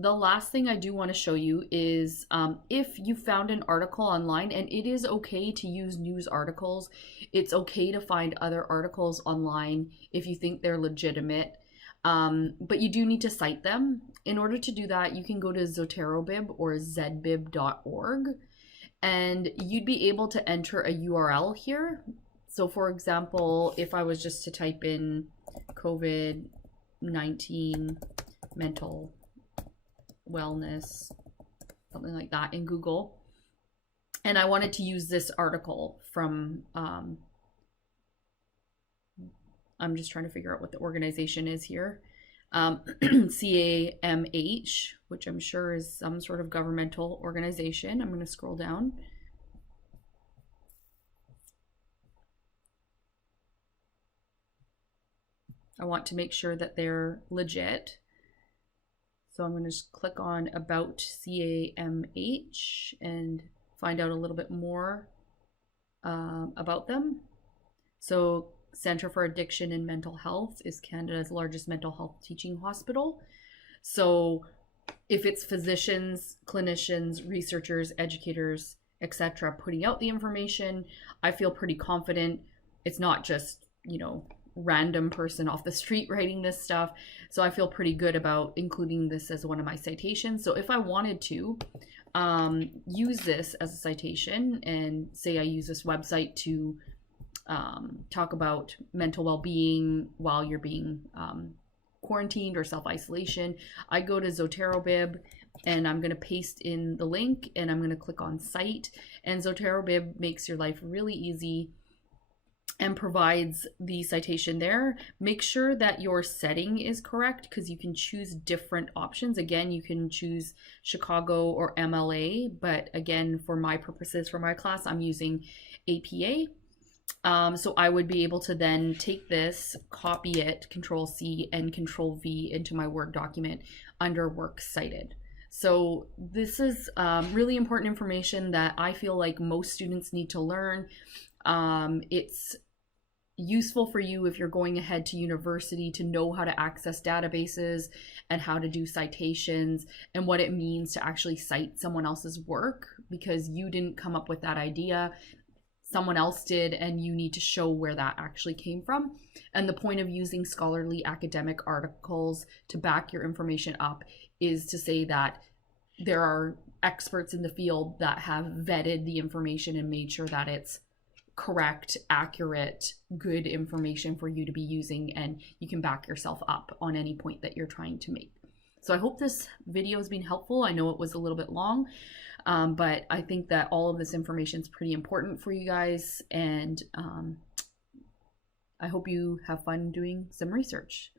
the last thing I do want to show you is if you found an article online, and it is okay to use news articles. It's okay to find other articles online if you think they're legitimate, but you do need to cite them. In order to do that, you can go to zbib or zbib.org, and you'd be able to enter a URL here. So for example, if I was just to type in COVID-19 mental wellness, something like that in Google, and I wanted to use this article from, I'm just trying to figure out what the organization is here, CAMH, which I'm sure is some sort of governmental organization. I'm going to scroll down. I want to make sure that they're legit. So I'm going to just click on About CAMH and find out a little bit more about them. So Center for Addiction and Mental Health is Canada's largest mental health teaching hospital. So if it's physicians, clinicians, researchers, educators, etc. putting out the information, I feel pretty confident it's not just, you know, random person off the street writing this stuff. So I feel pretty good about including this as one of my citations. So if I wanted to use this as a citation, and say I use this website to talk about mental well-being while you're being quarantined or self-isolation, I go to zbib and I'm going to paste in the link, and I'm going to click on cite, and zbib makes your life really easy and provides the citation there. Make sure that your setting is correct, because you can choose different options. Again, you can choose Chicago or MLA, but again, for my purposes, for my class, I'm using APA. So I would be able to then take this, copy it, Control-C and Control-V into my Word document under Works Cited. So this is really important information that I feel like most students need to learn. It's useful for you if you're going ahead to university to know how to access databases and how to do citations and what it means to actually cite someone else's work, because you didn't come up with that idea, someone else did, and you need to show where that actually came from. And the point of using scholarly academic articles to back your information up is to say that there are experts in the field that have vetted the information and made sure that it's correct, accurate, good information for you to be using, and you can back yourself up on any point that you're trying to make. So I hope this video has been helpful. I know it was a little bit long, but I think that all of this information is pretty important for you guys, and I hope you have fun doing some research.